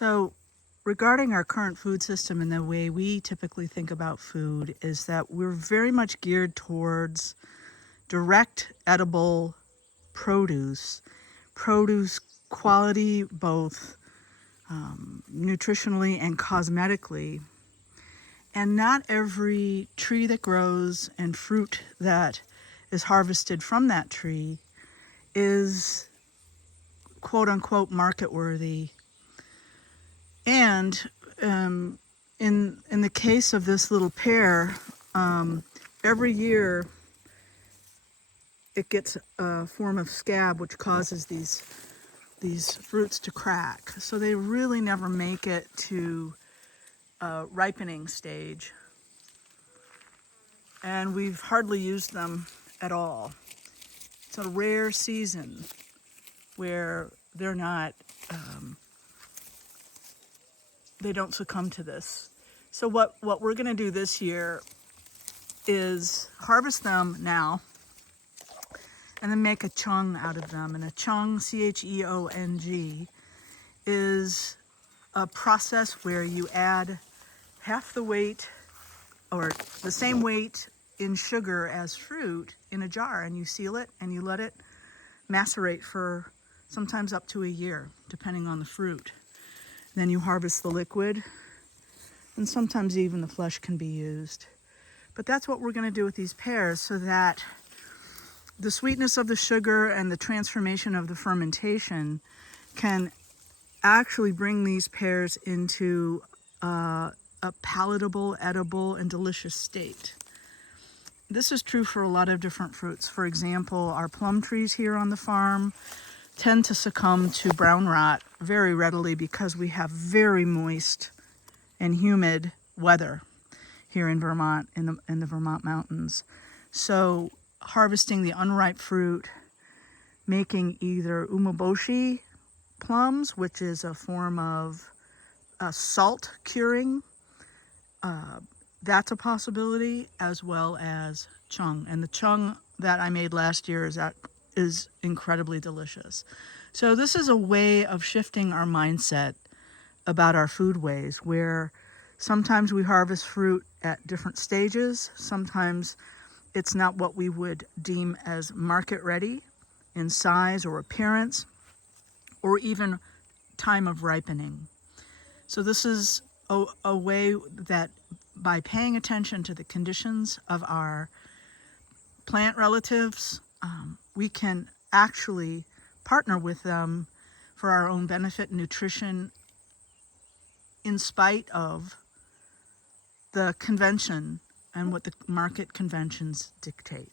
So, regarding our current food system and the way we typically think about food is that we're very much geared towards direct edible produce, produce quality both nutritionally and cosmetically. And not every tree that grows and fruit that is harvested from that tree is quote unquote market worthy. And in the case of this little pear, every year it gets a form of scab which causes these fruits to crack. So they really never make it to ripening stage, and we've hardly used them at all. It's a rare season where they're not, they don't succumb to this. So what we're gonna do this year is harvest them now and then make a cheong out of them. And a cheong, C-H-E-O-N-G, is a process where you add half the weight or the same weight in sugar as fruit in a jar, and you seal it and you let it macerate for sometimes up to a year, depending on the fruit. Then you harvest the liquid, and sometimes even the flesh can be used. But that's what we're going to do with these pears, so that the sweetness of the sugar and the transformation of the fermentation can actually bring these pears into a palatable, edible, and delicious state. This is true for a lot of different fruits. For example, our plum trees here on the farm tend to succumb to brown rot very readily because we have very moist and humid weather here in Vermont, in the Vermont mountains. So harvesting the unripe fruit, making either umeboshi plums, which is a form of salt curing, that's a possibility, as well as cheong. And the cheong that I made last year is incredibly delicious. So this is a way of shifting our mindset about our foodways, where sometimes we harvest fruit at different stages. Sometimes it's not what we would deem as market ready in size or appearance, or even time of ripening. So this is a way that by paying attention to the conditions of our plant relatives, we can actually partner with them for our own benefit and nutrition, in spite of the convention and what the market conventions dictate.